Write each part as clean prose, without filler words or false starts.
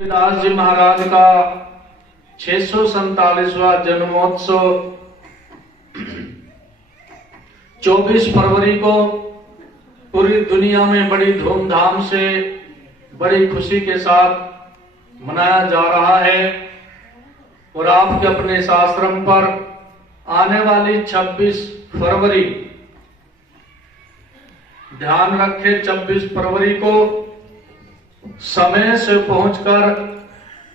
दास जी महाराज का 647वां जन्मोत्सव 24 फरवरी को पूरी दुनिया में बड़ी धूमधाम से बड़ी खुशी के साथ मनाया जा रहा है। और आपके अपने इस आश्रम पर आने वाली 26 फरवरी, ध्यान रखें, 26 फरवरी को समय से पहुंचकर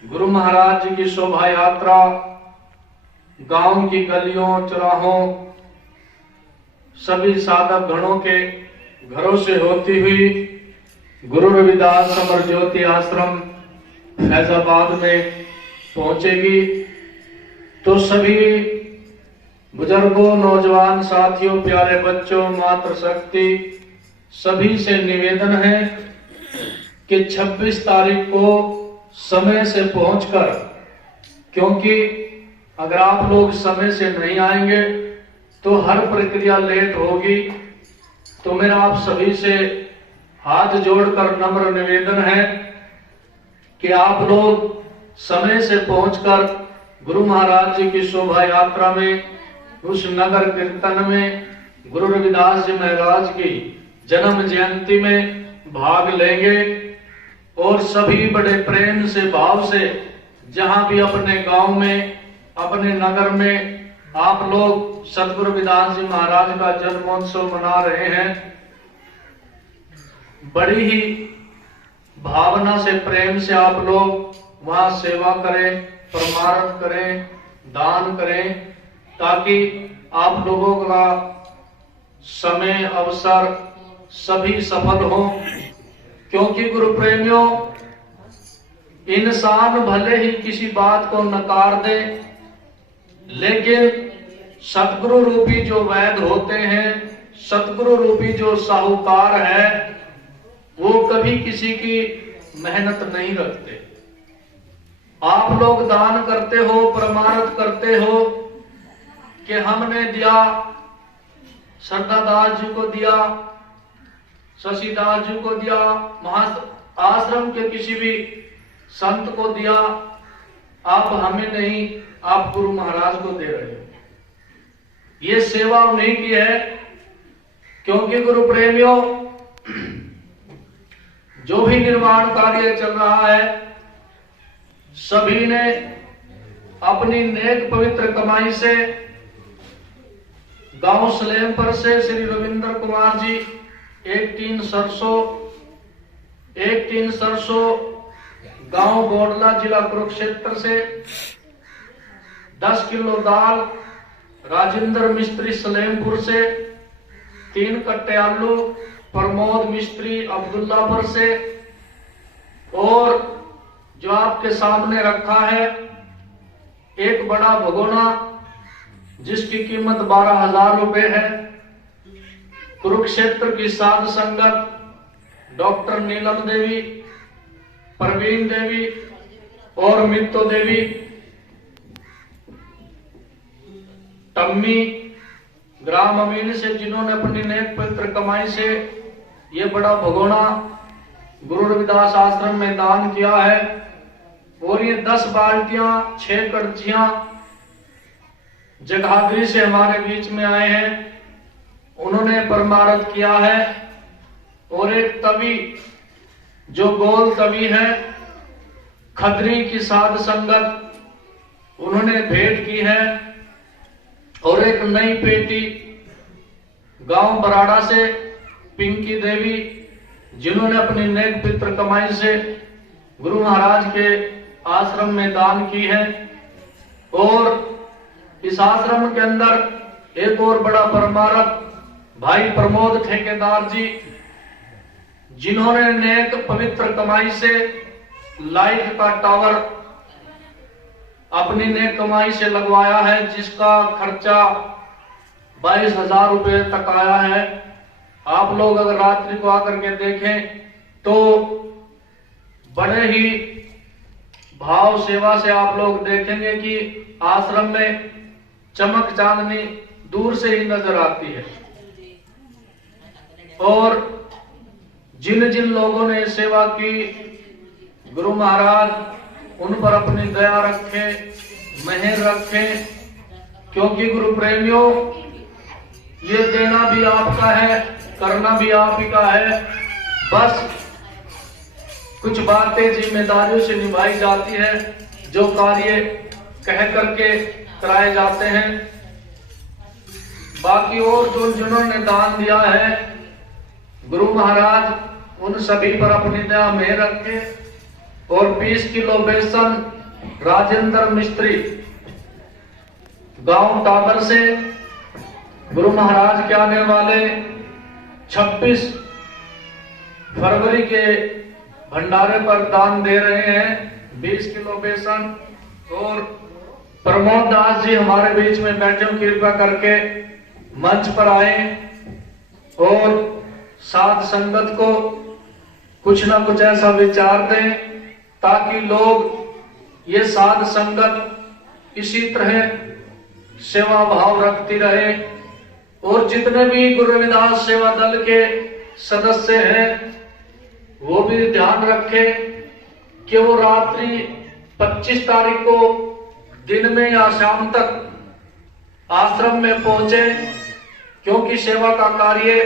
गुरु महाराज जी की शोभा यात्रा गांव की गलियों चौराहों सभी साधक गणों के घरों से होती हुई गुरु रविदास अमर ज्योति आश्रम फैजाबाद में पहुंचेगी। तो सभी बुजुर्गों, नौजवान साथियों, प्यारे बच्चों, मातृशक्ति सभी से निवेदन है कि 26 तारीख को समय से पहुंचकर, क्योंकि अगर आप लोग समय से नहीं आएंगे तो हर प्रक्रिया लेट होगी। तो मेरा आप सभी से हाथ जोड़कर नम्र निवेदन है कि आप लोग समय से पहुंचकर गुरु महाराज जी की शोभा यात्रा में, उस नगर कीर्तन में, गुरु रविदास जी महाराज की जन्म जयंती में भाग लेंगे। और सभी बड़े प्रेम से, भाव से, जहां भी अपने गांव में, अपने नगर में आप लोग सतगुरु रविदास जी महाराज का जन्मोत्सव मना रहे हैं, बड़ी ही भावना से, प्रेम से आप लोग वहां सेवा करें, परमार्थ करें, दान करें, ताकि आप लोगों का समय, अवसर सभी सफल हो। क्योंकि गुरु प्रेमियों, इंसान भले ही किसी बात को नकार दे, लेकिन सतगुरु रूपी जो वैद्य होते हैं, सतगुरु रूपी जो साहूकार है, वो कभी किसी की मेहनत नहीं रखते। आप लोग दान करते हो, परमार्थ करते हो कि हमने दिया, श्रद्धादास जी को दिया, शशिदास जी को दिया, आश्रम के किसी भी संत को दिया, आप हमें नहीं, आप गुरु महाराज को दे रहे हो। ये सेवा उन्हीं की है। क्योंकि गुरु प्रेमियों, जो भी निर्माण कार्य चल रहा है, सभी ने अपनी नेक पवित्र कमाई से, गांव सलेमपुर से श्री रविंद्र कुमार जी 1-3 सरसों, गांव बोडला, जिला कुरुक्षेत्र से 10 किलो दाल, राजेंद्र मिस्त्री सलेमपुर से 3 कट्टे आलू, प्रमोद मिस्त्री अब्दुल्लापुर से, और जो आपके सामने रखा है एक बड़ा भगोना जिसकी कीमत 12,000 रुपए है, कुरुक्षेत्र की साध संगत डॉक्टर नीलम देवी, प्रवीण देवी और मित्तो देवी, टम्मी ग्राम अमीन से, जिन्होंने अपनी नेक पवित्र कमाई से ये बड़ा भगोना गुरु रविदास आश्रम में दान किया है। और ये 10 बाल्टियां, 6 कड़छियां जगाधरी से हमारे बीच में आए हैं, उन्होंने परमार्थ किया है। और एक तवी, जो गोल तवी है, खदरी की साध संगत, उन्होंने भेंट की है। और एक नई पेटी गांव बराड़ा से पिंकी देवी, जिन्होंने अपनी नेक पितृ कमाई से गुरु महाराज के आश्रम में दान की है। और इस आश्रम के अंदर एक और बड़ा परमार्थ भाई प्रमोद ठेकेदार जी, जिन्होंने नेक पवित्र कमाई से लाइट का टावर अपनी नेक कमाई से लगवाया है, जिसका खर्चा 22,000 रुपए तक आया है। आप लोग अगर रात्रि को आकर के देखें तो बड़े ही भाव सेवा से आप लोग देखेंगे कि आश्रम में चमक चांदनी दूर से ही नजर आती है। और जिन जिन लोगों ने सेवा की, गुरु महाराज उन पर अपनी दया रखे, मेहर रखे, क्योंकि गुरु प्रेमियों ये देना भी आपका है, करना भी आप ही का है। बस कुछ बातें जिम्मेदारियों से निभाई जाती है, जो कार्य कह करके कराए जाते हैं। बाकी और जो जिन्होंने दान दिया है, गुरु महाराज उन सभी पर अपनी दया में रखे। और 20 किलो बेसन राजेंद्र मिस्त्री गांव टाबर से गुरु महाराज के आने वाले 26 फरवरी के भंडारे पर दान दे रहे हैं 20 किलो बेसन। और प्रमोद दास जी हमारे बीच में बैठे, कृपा करके मंच पर आए और साध संगत को कुछ ना कुछ ऐसा विचार दें ताकि लोग ये साध संगत इसी तरह सेवा भाव रखती रहे। और जितने भी गुरु रविदास सेवा दल के सदस्य हैं वो भी ध्यान रखें कि वो रात्रि 25 तारीख को दिन में या शाम तक आश्रम में पहुंचे, क्योंकि सेवा का कार्य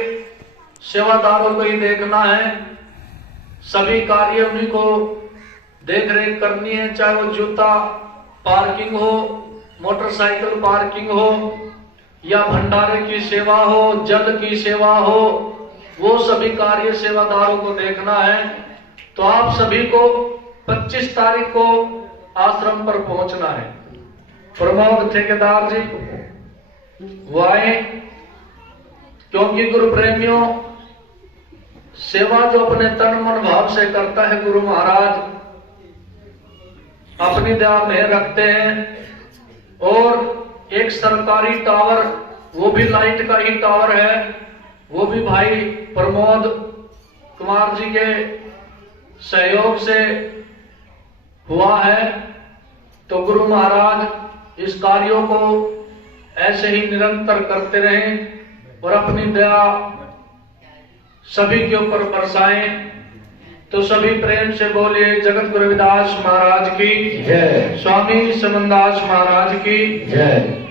सेवादारों को ही देखना है। सभी कार्य उन्हीं को देख रेख करनी है, चाहे वो जूता पार्किंग हो, मोटरसाइकिल पार्किंग हो, या भंडारे की सेवा हो, जल की सेवा हो, वो सभी कार्य सेवादारों को देखना है। तो आप सभी को 25 तारीख को आश्रम पर पहुंचना है। प्रमोद ठेकेदार जी वो आए, क्योंकि गुरु प्रेमियों सेवा जो अपने तन मन भाव से करता है, गुरु महाराज अपनी दया में रखते हैं। और एक सरकारी टावर, वो भी लाइट का ही टावर है, वो भी भाई प्रमोद कुमार जी के सहयोग से हुआ है। तो गुरु महाराज इस कार्यों को ऐसे ही निरंतर करते रहें और अपनी दया सभी के ऊपर बरसाएं। तो सभी प्रेम से बोलिए जगत गुरु रविदास महाराज की जय, स्वामी समनदास महाराज की जय।